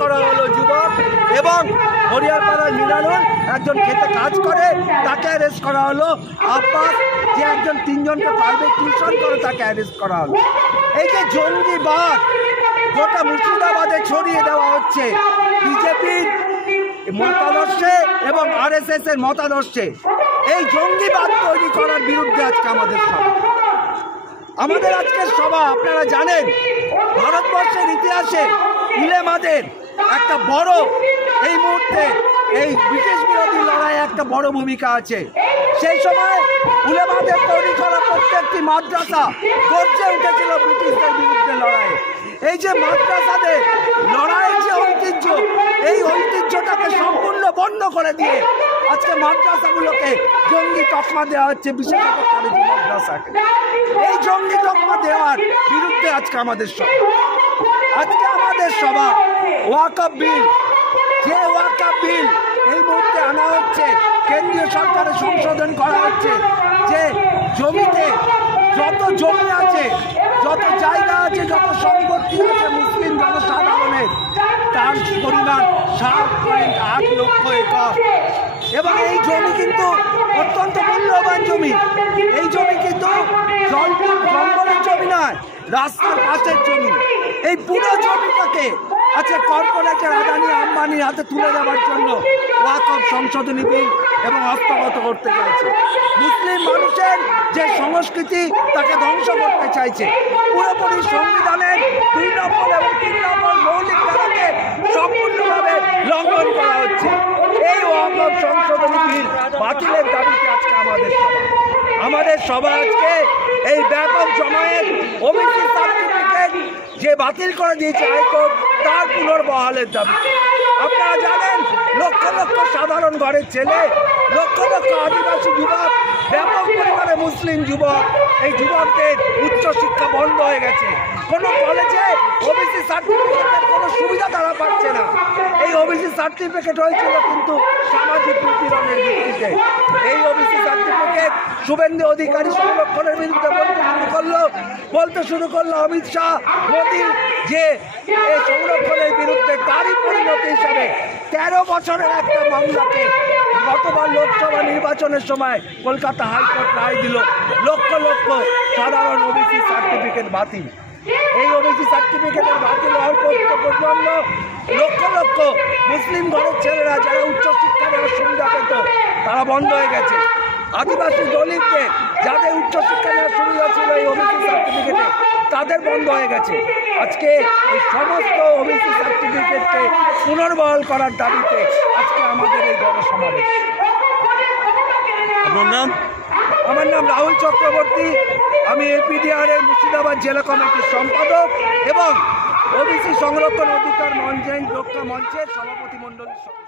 করা হলো যুবক, এবং হরিয়ারপাড়ার মিনারুল একজন খেতে কাজ করে, তাকে অ্যারেস্ট করা হলো। আব্বাস যে একজন 3 জনকে প্রাইভেট টিউশন করে, তাকে অ্যারেস্ট করা হলো। এই যে জঙ্গিবাদ গোটা মুর্শিদাবাদে ছড়িয়ে দেওয়া হচ্ছে বিজেপির মতাদর্শে এবং RSS এর মতাদর্শে, এই জঙ্গিবাদ তৈরি করার বিরুদ্ধে আজকে আমাদের সভা। আমাদের আজকের সভা আপনারা জানেন, ভারতবর্ষের ইতিহাসে উলেমাদের একটা বড়, এই মুহূর্তে এই ব্রিটিশ বিরোধী লড়াইয়ে একটা বড় ভূমিকা আছে। সেই সময় উলেমাদের তৈরি করা প্রত্যেকটি মাদ্রাসা গর্জে উঠেছিল ব্রিটিশদের বিরুদ্ধে লড়াই। এই যে মাদ্রাসাদের লড়াইয়ের যে ঐতিহ্য, এই ঐতিহ্যটাকে সম্পূর্ণ বন্ধ করে দিয়ে আজকে মাদ্রাসাগুলোকে জঙ্গি তকমা দেওয়া হচ্ছে, বিশেষত খারেজি মাদ্রাসাকে। এই জঙ্গি তকমা দেওয়ার বিরুদ্ধে আজকে আমাদের সভা। আজকে আমাদের সভা ওয়াকফ বিল, যে ওয়াকফ বিল এই মুহূর্তে আনা হচ্ছে, কেন্দ্রীয় সরকারের সংশোধন করা হচ্ছে, যে জমিতে যত জমি আছে, যত জায়গা আছে, যত সম্পত্তি আছে মুসলিম জনসাধারণের, তার পরিমাণ 7.8 লক্ষ একর। এবং এই জমি কিন্তু অত্যন্ত মূল্যবান জমি। এই জমি কিন্তু জঙ্গলের জমি নয়, রাস্তার পাশের জমি। এই পুরো জমিটাকে আছে কর্পোরেটের আদানি আম্বানির হাতে তুলে দেওয়ার জন্য ওয়াকফ সংশোধনী বিল এবং হস্তগত করতে চাইছে। মুসলিম মানুষের যে সংস্কৃতি, তাকে ধ্বংস করতে চাইছে। পুরোপুরি সংবিধানের 2 নম্বর এবং 3 নম্বর মৌলিক ধারাকে সম্পূর্ণভাবে লঙ্ঘন করা হচ্ছে। এই ওয়াকফ সংশোধনী বিল বাতিলের দাবিতে আজকে আমাদের সভা আজকে এই ব্যাপক জমায়েত ওবিসি সার্টিফিকেট যে বাতিল করে দিয়েছে হাইকোর্ট, তার পুনর্বহালের দাবি। আপনারা জানেন, লক্ষ লক্ষ সাধারণ ঘরের ছেলে, লক্ষ লক্ষ আদিবাসী যুবক, ব্যাপক পরিমাণে মুসলিম যুবক, এই যুবকদের উচ্চশিক্ষা বন্ধ হয়ে গেছে। কোনো কলেজে ওবিসি সার্টিফিকেটের কোনো সুবিধা তারা পাচ্ছে না। এই ওবিসি সার্টিফিকেট হয়েছিল কিন্তু সামাজিক নিপীড়নের ভিত্তিতে। এই ওবিসি সার্টিফিকেট শুভেন্দু অধিকারী সংরক্ষণের বিরুদ্ধে বলতে শুরু করলো অমিত শাহ, মোদী, যে এই সংরক্ষণের বিরুদ্ধে তারই পরিণতি হিসাবে 13 বছরের একটা মামলাকে গতবার লোকসভা নির্বাচনের সময় কলকাতা হাইকোর্ট রায় দিল লক্ষ লক্ষ সাধারণ ওবিসি সার্টিফিকেট বাতিল। এই ওবিসি সার্টিফিকেটের বাতিল হওয়ার জন্য লক্ষ লক্ষ মুসলিম ঘরের ছেলেরা যারা উচ্চশিক্ষা নেওয়ার সুবিধা পেত, তারা বন্ধ হয়ে গেছে। আদিবাসী দলিতদের যাদের উচ্চশিক্ষা নেওয়ার সুবিধা ছিল এই ওবিসি সার্টিফিকেটে, তাদের বন্ধ হয়ে গেছে। আজকে এই সমস্ত ওবিসি সার্টিফিকেটকে পুনর্বহাল করার দাবিতে আজকে আমাদের এই গণসমাবেশ। আপনার নাম? আমার নাম রাহুল চক্রবর্তী। আমি APDR এর মুর্শিদাবাদ জেলা কমিটির সম্পাদক এবং ওবিসি সংরক্ষণ অধিকার রক্ষা মঞ্চের সভাপতি মণ্ডলীর সদস্য।